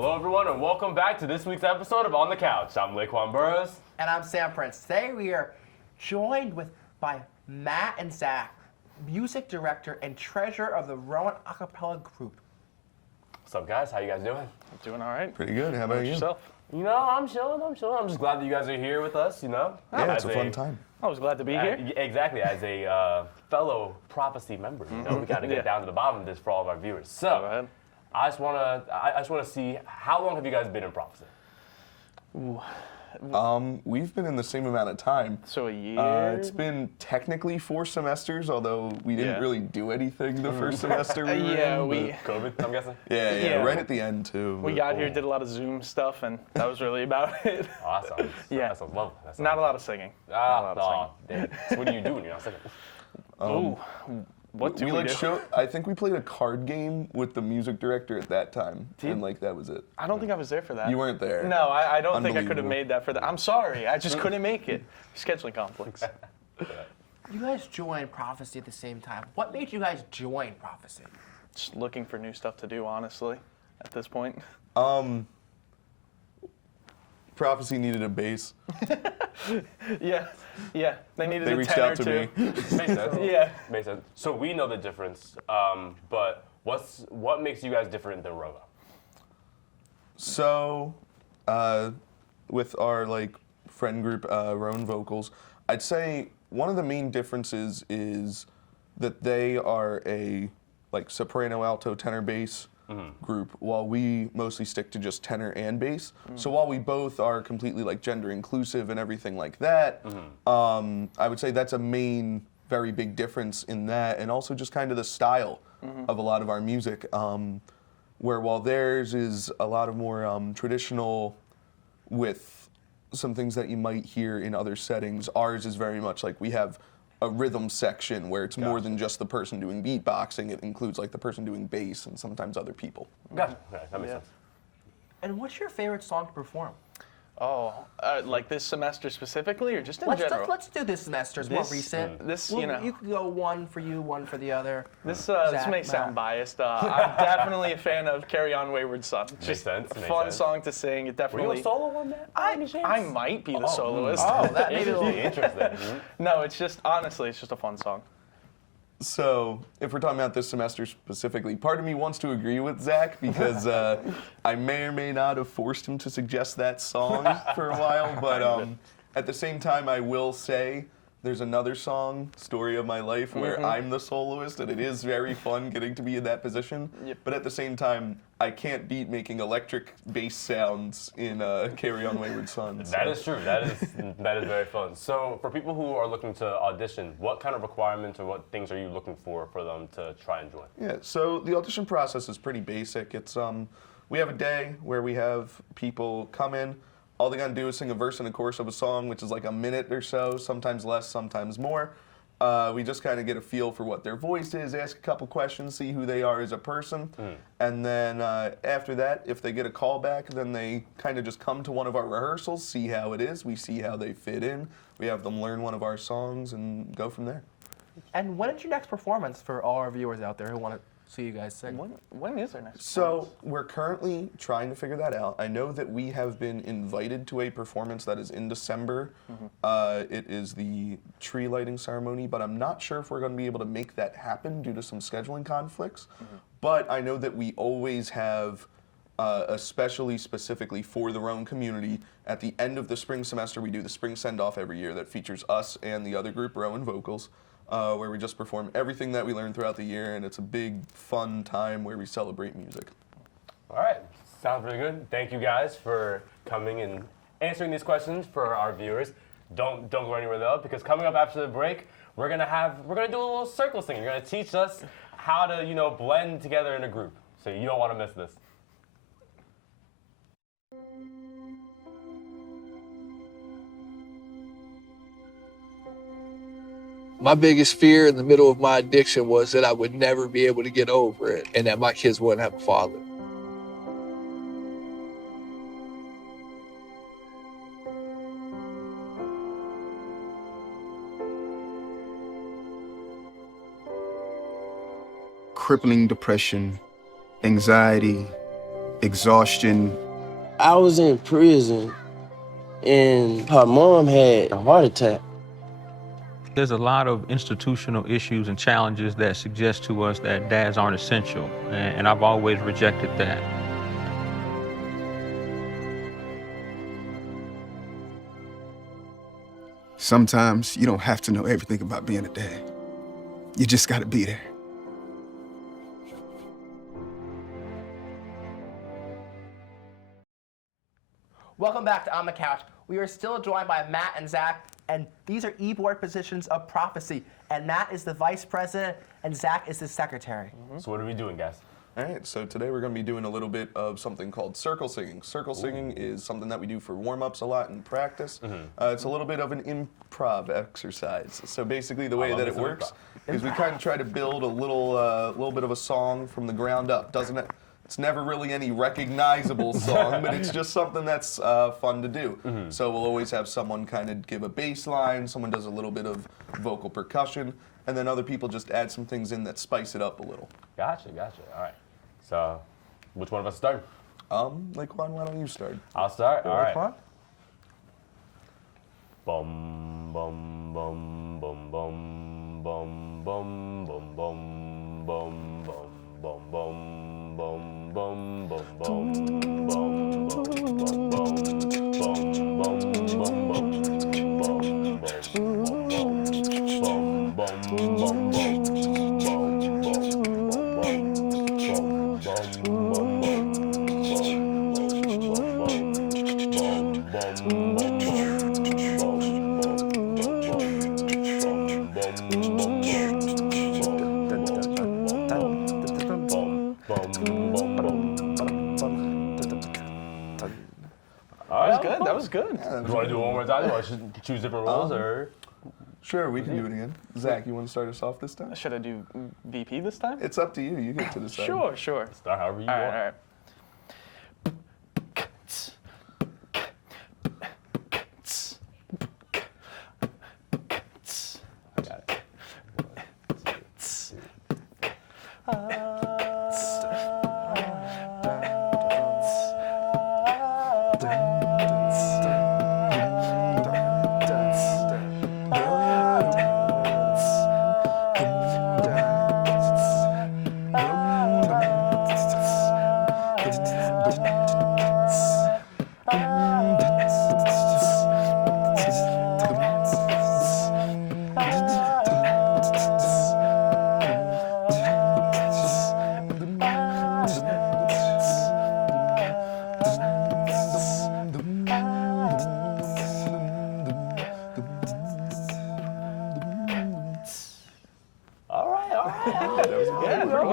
Hello, everyone, and welcome back to this week's episode of On the Couch. I'm Laquan Burrows. And I'm Sam Prince. Today we are joined by Matt and Zach, music director and treasurer of the Rowan a cappella group. What's up, guys? How you guys doing? I'm doing all right. Pretty good. How about you? Yourself? You know, I'm chilling. I'm just glad that you guys are here with us, you know? Yeah, it's a fun time. I was glad to be here. Exactly, as a fellow prophecy member, you know, we got to get down to the bottom of this for all of our viewers. Go So, ahead. I just want to see, how long have you guys been in prophecy? We've been in the same amount of time. So a year? It's been technically 4 semesters, although we didn't really do anything the first semester we were Yeah, in, we COVID, I'm guessing? Yeah, Yeah. right at the end too. we got here, did a lot of Zoom stuff, and that was really about it. Awesome. Yeah. That sounds lovely. That sounds Not a lot of singing. damn. So what do you do when you're not singing? Ooh, what do we do? I think we played a card game with the music director at that time, and like that was it. I don't think I was there for that. You weren't there. No, I don't think I could have Unbelievable. made that for that. I'm sorry, I just couldn't make it. Scheduling conflicts. You guys joined Prophecy at the same time. What made you guys join Prophecy? Just looking for new stuff to do, honestly, at this point. Prophecy needed a bass. Yeah, they needed They a reached tenor out to too. me. Makes sense. Yeah. Makes sense. So we know the difference, but what makes you guys different than Rowan? So, with our friend group, Rowan Vocals, I'd say one of the main differences is that they are a soprano, alto, tenor, bass group, while we mostly stick to just tenor and bass. So while we both are completely gender inclusive and everything like that, I would say that's a main, very big difference in that, and also just kind of the style of a lot of our music. Where while theirs is a lot of more traditional with some things that you might hear in other settings, ours is very much we have a rhythm section where it's more than just the person doing beatboxing. It includes the person doing bass and sometimes other people. Gotcha. Okay, that makes sense. And what's your favorite song to perform? Oh, like this semester specifically, or just in general? Let's do this semester. It's more This- recent. this, Well, you know. You could go one for you, one for the other. This Zach, may sound Matt. biased. I'm definitely a fan of "Carry On, Wayward Son." Just sense, a makes fun sense. song to sing. It Were definitely. you a solo one, man? I might be the soloist. Oh, that made it a little. Interesting. No, it's just honestly, it's just a fun song. So if we're talking about this semester specifically, part of me wants to agree with Zach because I may or may not have forced him to suggest that song for a while, but at the same time I will say there's another song, Story of My Life, where I'm the soloist, and it is very fun getting to be in that position. Yep. But at the same time, I can't beat making electric bass sounds in Carry On Wayward Son. so. That is true. That is very fun. So for people who are looking to audition, what kind of requirements or what things are you looking for them to try and join? Yeah, so the audition process is pretty basic. It's we have a day where we have people come in. All they gotta do is sing a verse and a chorus of a song, which is a minute or so, sometimes less, sometimes more. We just kind of get a feel for what their voice is, ask a couple questions, see who they are as a person, and then after that, if they get a call back, then they kind of just come to one of our rehearsals, see how it is, we see how they fit in, we have them learn one of our songs, and go from there. And when is your next performance for all our viewers out there who want to see you guys sing? When is our next? So we're currently trying to figure that out. I know that we have been invited to a performance that is in December. It is the tree lighting ceremony, but I'm not sure if we're going to be able to make that happen due to some scheduling conflicts. But I know that we always have, especially specifically for the Rowan community, at the end of the spring semester, we do the spring send-off every year that features us and the other group, Rowan Vocals. Where we just perform everything that we learned throughout the year, and it's a big, fun time where we celebrate music. All right. Sounds really good. Thank you guys for coming and answering these questions for our viewers. Don't go anywhere though, because coming up after the break, we're gonna do a little circle singing. You're gonna teach us how to blend together in a group. So you don't want to miss this. My biggest fear in the middle of my addiction was that I would never be able to get over it and that my kids wouldn't have a father. Crippling depression, anxiety, exhaustion. I was in prison and her mom had a heart attack. There's a lot of institutional issues and challenges that suggest to us that dads aren't essential, and I've always rejected that. Sometimes you don't have to know everything about being a dad. You just gotta be there. Welcome back to On the Couch. We are still joined by Matt and Zach, and these are e-board positions of prophecy. And Matt is the vice president, and Zach is the secretary. So what are we doing, guys? All right, so today we're going to be doing a little bit of something called circle singing. Circle singing is something that we do for warm-ups a lot in practice. It's a little bit of an improv exercise. So basically the way that it works is we kind of try to build a little bit of a song from the ground up, doesn't it? It's never really any recognizable song, but it's just something that's fun to do. So we'll always have someone kind of give a bass line, someone does a little bit of vocal percussion, and then other people just add some things in that spice it up a little. Gotcha. All right. So, which one of us start? Laquan, why don't you start? I'll start. All right. Laquan? Bum bum bum bum bum bum bum bum bum bum bum bum bum bum bum bum That was good. Do you want to do it one more time? Do you want to choose different roles, or? Sure, we can do it again. Zach, you want to start us off this time? Should I do VP this time? It's up to you. You get to decide. Sure. Start however you want. All right.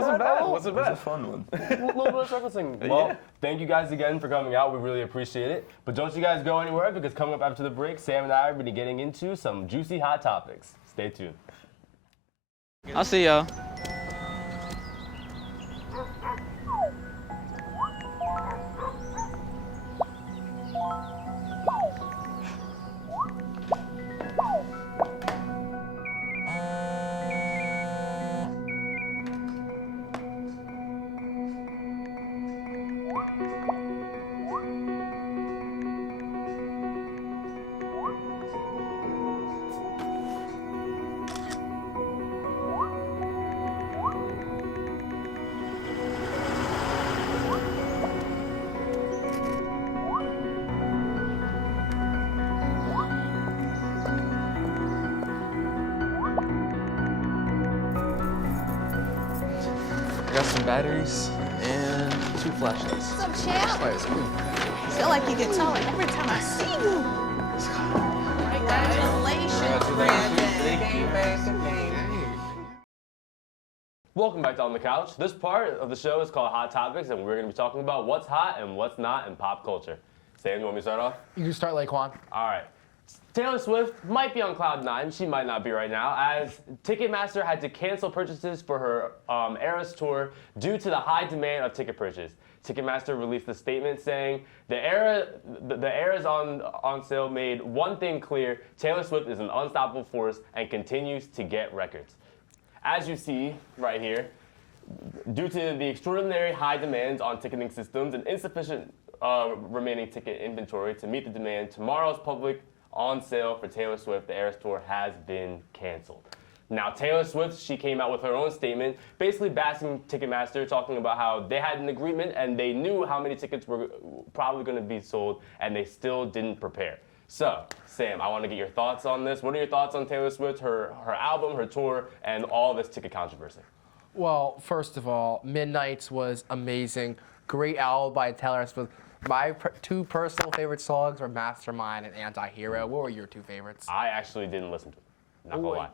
I got it. It was a fun one. A little bit of circle singing. Well, thank you guys again for coming out. We really appreciate it. But don't you guys go anywhere, because coming up after the break, Sam and I are going to be getting into some juicy hot topics. Stay tuned. I'll see y'all. Got some batteries and 2 flashlights. What's up, champ? I feel like you get taller every time I see you. Congratulations, Brandon. Welcome back to On the Couch. This part of the show is called Hot Topics, and we're going to be talking about what's hot and what's not in pop culture. Sam, you want me to start off? You can start, Laquan. All right. Taylor Swift might be on cloud 9. She might not be right now, as Ticketmaster had to cancel purchases for her Eras tour due to the high demand of ticket purchase. Ticketmaster released a statement saying the Eras on sale made one thing clear: Taylor Swift is an unstoppable force and continues to get records. As you see right here, Due to the extraordinary high demands on ticketing systems and insufficient remaining ticket inventory to meet the demand, tomorrow's public on sale for Taylor Swift, the Eras Tour, has been canceled. Now, Taylor Swift, she came out with her own statement, basically bashing Ticketmaster, talking about how they had an agreement and they knew how many tickets were probably going to be sold, and they still didn't prepare. So, Sam, I want to get your thoughts on this. What are your thoughts on Taylor Swift, her album, her tour, and all this ticket controversy? Well, first of all, Midnights was amazing. Great album by Taylor Swift. My two personal favorite songs were Mastermind and Anti-Hero. What were your two favorites? I actually didn't listen to it. Not gonna lie.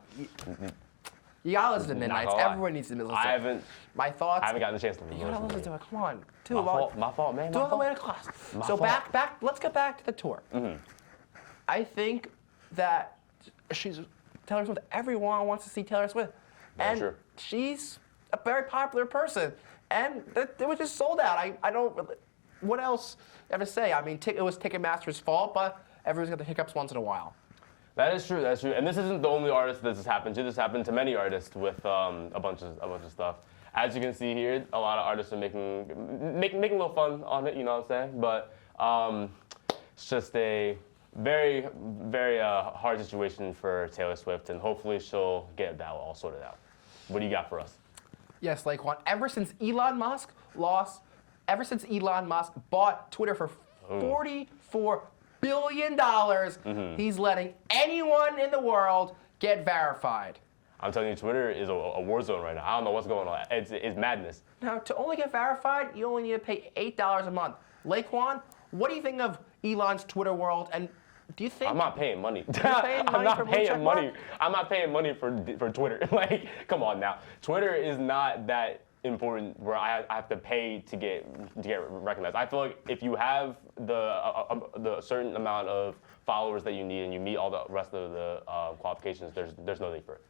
You gotta listen to Midnights. Everyone needs to listen. I haven't. My thoughts. I haven't gotten a chance to listen. You gotta listen to it. Come on. My fault, man. Do it on the way to class. So back. Let's get back to the tour. I think that Taylor Swift. Everyone wants to see Taylor Swift, and she's a very popular person, and it was just sold out. I don't. What else ever say? I mean, it was Ticketmaster's fault, but everyone's got the hiccups once in a while. That is true. That's true. And this isn't the only artist this has happened to. This happened to many artists with a bunch of stuff. As you can see here, a lot of artists are making a little fun on it. You know what I'm saying? But it's just a very, very hard situation for Taylor Swift, and hopefully she'll get that all sorted out. What do you got for us? Yes, Laquan. Ever since Elon Musk bought Twitter for $44 billion, he's letting anyone in the world get verified. I'm telling you, Twitter is a war zone right now. I don't know what's going on. It's madness. Now, to only get verified, you only need to pay $8 a month. Laquan, what do you think of Elon's Twitter world? And do you think I'm not paying money? I'm not paying money. I'm not paying money for Twitter. Like, come on now. Twitter is not that important where I have to pay to get recognized. I feel like if you have the certain amount of followers that you need and you meet all the rest of the qualifications, there's no need for it.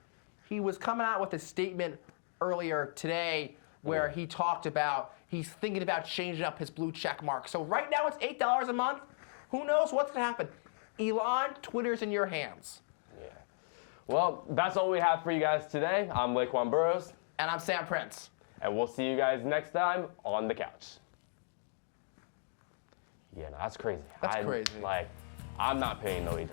He was coming out with a statement earlier today where he talked about he's thinking about changing up his blue check mark. So right now it's $8 a month. Who knows what's gonna happen? Elon, Twitter's in your hands. Yeah. Well, that's all we have for you guys today. I'm Laquan Burrows. And I'm Sam Prince. And we'll see you guys next time on the couch. Yeah, no, that's crazy. That's crazy. Like, I'm not paying no $8.